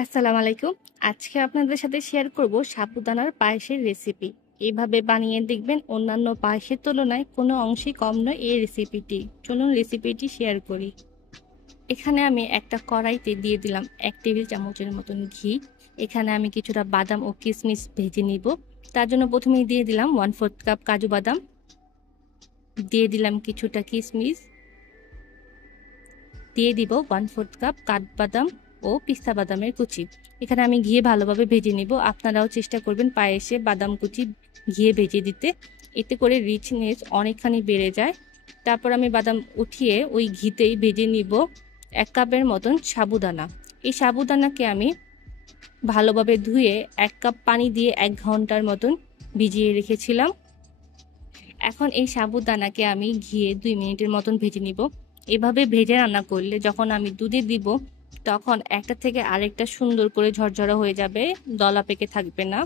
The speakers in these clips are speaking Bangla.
আসসালামু আলাইকুম। আজকে আপনাদের সাথে শেয়ার করব সাবুদানার পায়েসের রেসিপি। এভাবে বানিয়ে দেখবেন অন্যান্য পায়েসের তুলনায় কোনো অংশেই কম নয় এই রেসিপিটি। চলুন রেসিপিটি শেয়ার করি। এখানে আমি একটা কড়াইতে দিয়ে দিলাম 1 টেবিল চামচের মতন ঘি। এখানে আমি কিছুটা বাদাম ও কিশমিশ ভেজে নিব। তার জন্য প্রথমেই দিয়ে দিলাম 1/4 কাপ কাজু বাদাম, দিয়ে দিলাম কিছুটা কিশমিশ, দিয়ে দিব 1/4 কাপ কাঠবাদাম ও পিস্তা বাদামের কুচি। এখানে আমি ঘিয়ে ভালোভাবে ভেজে নিব। আপনারাও চেষ্টা করবেন পায়েসে বাদাম কুচি ঘিয়ে ভেজে দিতে, এতে করে রিচনেস অনেকখানি বেড়ে যায়। তারপর আমি বাদাম উঠিয়ে ওই ঘিতেই ভেজে নিব 1 কাপের মতন সাবুদানা। এই সাবুদানাকে আমি ভালোভাবে ধুয়ে 1 কাপ পানি দিয়ে 1 ঘন্টার মতন ভিজিয়ে রেখেছিলাম। এখন এই সাবুদানাকে আমি ঘিয়ে 2 মিনিটের মতন ভেজে নিব। এভাবে ভেজে রান্না করলে যখন আমি দুধে দিব তখন একটা থেকে আরেকটা সুন্দর করে ঝরঝরা হয়ে যাবে, দলা পেকে থাকবে না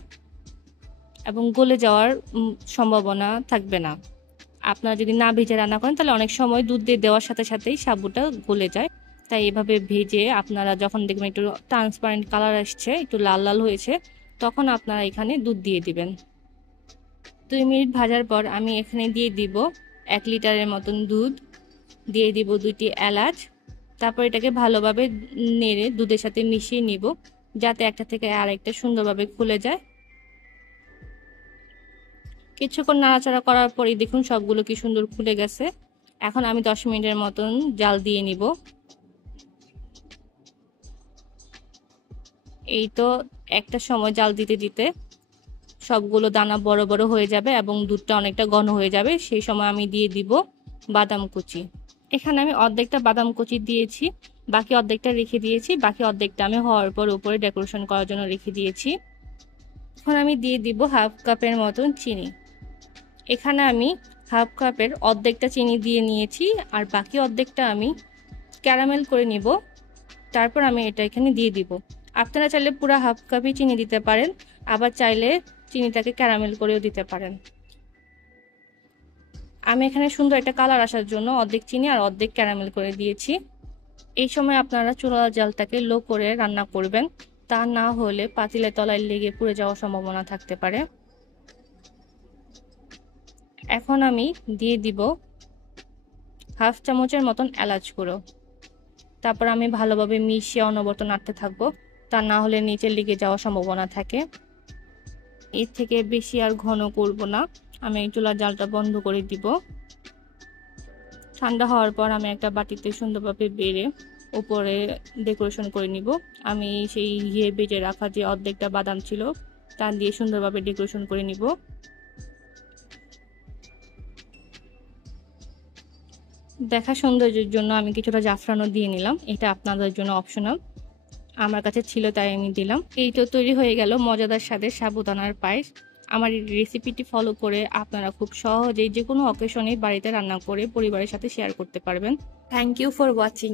এবং গলে যাওয়ার সম্ভাবনা থাকবে না। আপনারা যদি না ভেজে রান্না করেন তাহলে অনেক সময় দুধ দিয়ে দেওয়ার সাথে সাথেই সাবুটা গলে যায়। তাই এভাবে ভেজে আপনারা যখন দেখবেন একটু ট্রান্সপারেন্ট কালার আসছে, একটু লাল লাল হয়েছে, তখন আপনারা এখানে দুধ দিয়ে দিবেন। 2 মিনিট ভাজার পর আমি এখানে দিয়ে দিব 1 লিটারের মতন দুধ, দিয়ে দিব 2টি এলাচ। তারপর এটাকে ভালোভাবে নেড়ে দুধের সাথে মিশিয়ে নিব, যাতে একটা থেকে আরেকটা সুন্দরভাবে খুলে যায়। কিছুক্ষণ নাড়াচাড়া করার পরই দেখুন সবগুলো কি সুন্দর খুলে গেছে। এখন আমি 10 মিনিটের মতন জাল দিয়ে নিব। এই তো একটা সময় জাল দিতে দিতে সবগুলো দানা বড় বড় হয়ে যাবে এবং দুধটা অনেকটা ঘন হয়ে যাবে। সেই সময় আমি দিয়ে দিব বাদাম কুচি। এখানে আমি অর্ধেকটা বাদাম কুচি দিয়েছি, বাকি অর্ধেকটা রেখে দিয়েছি। বাকি অর্ধেকটা আমি হওয়ার পর উপরে ডেকোরেশন করার জন্য রেখে দিয়েছি। এখন আমি দিয়ে দিব 1/2 কাপের মতন চিনি। এখানে আমি 1/2 কাপের অর্ধেকটা চিনি দিয়ে নিয়েছি, আর বাকি অর্ধেকটা আমি ক্যারামেল করে নিব। তারপর আমি এটা এখানে দিয়ে দিব। আপনারা চাইলে পুরো 1/2 কাপই চিনি দিতে পারেন, আবার চাইলে চিনিটাকে ক্যারামেল করেও দিতে পারেন। আমি এখানে সুন্দর একটা কালার আসার জন্য অর্ধেক চিনি আর অর্ধেক ক্যারামেল করে দিয়েছি। এই সময় আপনারা চুলার জালটাকে লো করে রান্না করবেন, তা না হলে পাতিলের তলায় লেগে পুড়ে যাওয়ার সম্ভাবনা থাকতে পারে। এখন আমি দিয়ে দিব 1/2 চামচের মতন এলাচ গুঁড়ো। তারপর আমি ভালোভাবে মিশিয়ে অনবরত নাড়তে থাকবো, তা না হলে নিচে লেগে যাওয়ার সম্ভাবনা থাকে। এর থেকে বেশি আর ঘন করব না, আমি চুলার জালটা বন্ধ করে দিব। ঠান্ডা হওয়ার পর আমি একটা বাটিতে সুন্দরভাবে বেড়ে উপরে ডেকোরেশন করে নিব। আমি সেই ঘিয়ে বেজে রাখা যে অর্ধেকটা বাদাম ছিল তা দিয়ে সুন্দরভাবে ডেকোরেশন করে নিব। দেখা সৌন্দর্যের জন্য আমি কিছুটা জাফরানও দিয়ে নিলাম, এটা আপনাদের জন্য অপশনাল, আমার কাছে ছিল তাই আমি দিলাম। এই তো তৈরি হয়ে গেল মজাদার স্বাদের সাবুদানার পায়েস। আমার এই রেসিপিটি ফলো করে আপনারা খুব সহজেই যে কোনো অকেশনে বাড়িতে রান্না করে পরিবারের সাথে শেয়ার করতে পারবেন। Thank you for watching.